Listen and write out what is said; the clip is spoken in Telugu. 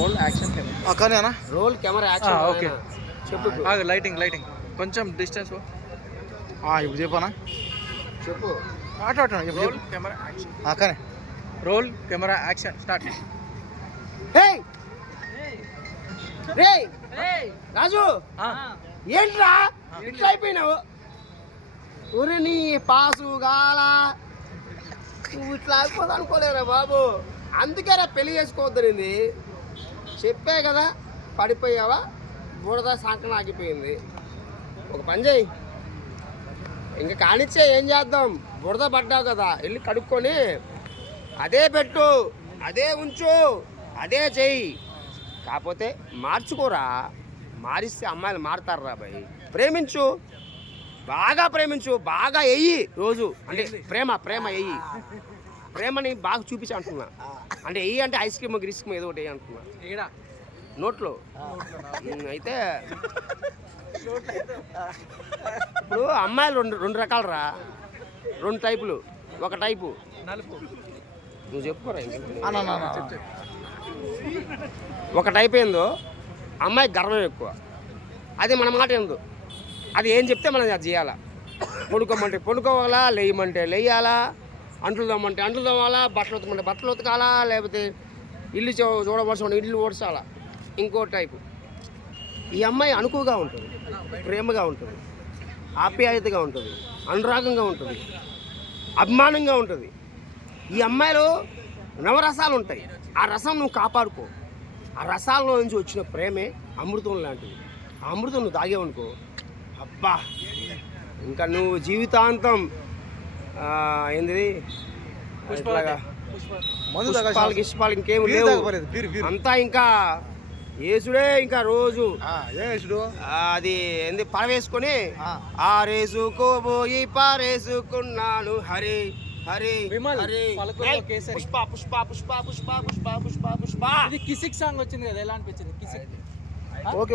రోల్ యాక్షన్ కెమెరా కానీ అన్న రోల్ కెమెరా యాక్షన్ ఓకే చెప్పు లైటింగ్ కొంచెం డిస్టెన్స్ ఇప్పుడు చెప్పనా చెప్పు రోల్ కెమెరా యాక్షన్ కానీ రోల్ కెమెరా యాక్షన్ స్టార్ట్. రే రాజు ఏంట్రా ఇట్లా అయిపోయినావు? ఊరే నీ పాసు గాల నువ్వు ఇట్లా అయిపోదు అనుకోలేరా బాబు. అందుకేరా పెళ్లి చేసుకోవద్దరింది. చెప్పే కదా పడిపోయావా, బుడద సంకలం ఆగిపోయింది. ఒక పని చేయి, ఇంకా కానిచ్చే ఏం చేద్దాం. బుడద పడ్డావు కదా, వెళ్ళి కడుక్కొని అదే పెట్టు, అదే ఉంచు, అదే చెయ్యి. కాకపోతే మార్చుకోరా, మారిస్తే అమ్మాయిలు మారుతారా బాయ్. ప్రేమించు, బాగా ప్రేమించు, బాగా వెయ్యి రోజు. అంటే ప్రేమ వెయ్యి, ప్రేమని బాగా చూపించి అంటున్నా. అంటే వెయ్యి అంటే ఐస్ క్రీమ్ గ్రీస్క్రీమ్ ఏదో ఒకటి అంటున్నా నోట్లో. అయితే ఇప్పుడు అమ్మాయిలు రెండు రకాలు రా, రెండు టైపులు. ఒక టైపు నువ్వు చెప్పుకోరా, ఒక టైప్ ఏందో అమ్మాయి గర్వం ఎక్కువ, అది మన మాట ఏందో, అది ఏం చెప్తే మనం అది చేయాలా. పడుకోమంటే పడుకోవాలా, లేయమంటే లేయాలా, అంట్లు తోమంటే అంట్లు తోమాలా, బట్టలు ఉతకమంటే బట్టలు ఉతకాలా, లేకపోతే ఇల్లు చూడవలసిన ఇల్లు ఓడ్చాలా. ఇంకో టైపు ఈ అమ్మాయి అనుకువగా ఉంటుంది, ప్రేమగా ఉంటుంది, ఆప్యాయతగా ఉంటుంది, అనురాగంగా ఉంటుంది, అభిమానంగా ఉంటుంది. ఈ అమ్మాయిలో నవరసాలు ఉంటాయి. ఆ రసం నువ్వు కాపాడుకో. ఆ రసాలలో నుంచి వచ్చిన ప్రేమే అమృతం లాంటిది. ఆ అమృతం నువ్వు తాగేవనుకో, అబ్బా ఇంకా నువ్వు జీవితాంతం ఏంది పుష్పాలకి ఇష్పాలకి ఇంకేం లేవు. అంతా ఇంకా యేసుడే. ఇంకా రోజు అది ఏంది పరవేసుకొని ఆరేసుకోబోయి పారేసుకున్నాను హరి హరి హరి పుష్ప పుష్ప పుష్ప పుష్ప పుష్ప పుష్ప పుష్ప. ఇది కిసిక్ సాంగ్ వచ్చింది కదా, ఎలా అనిపించింది కిసిక్? ఓకే